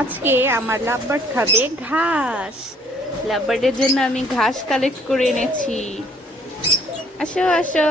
আজকে আমার লাভবার্ড খাবে ঘাস। লাভবার্ডের জন্য আমি ঘাস কালেক্ট করে এনেছি। আসো আসো।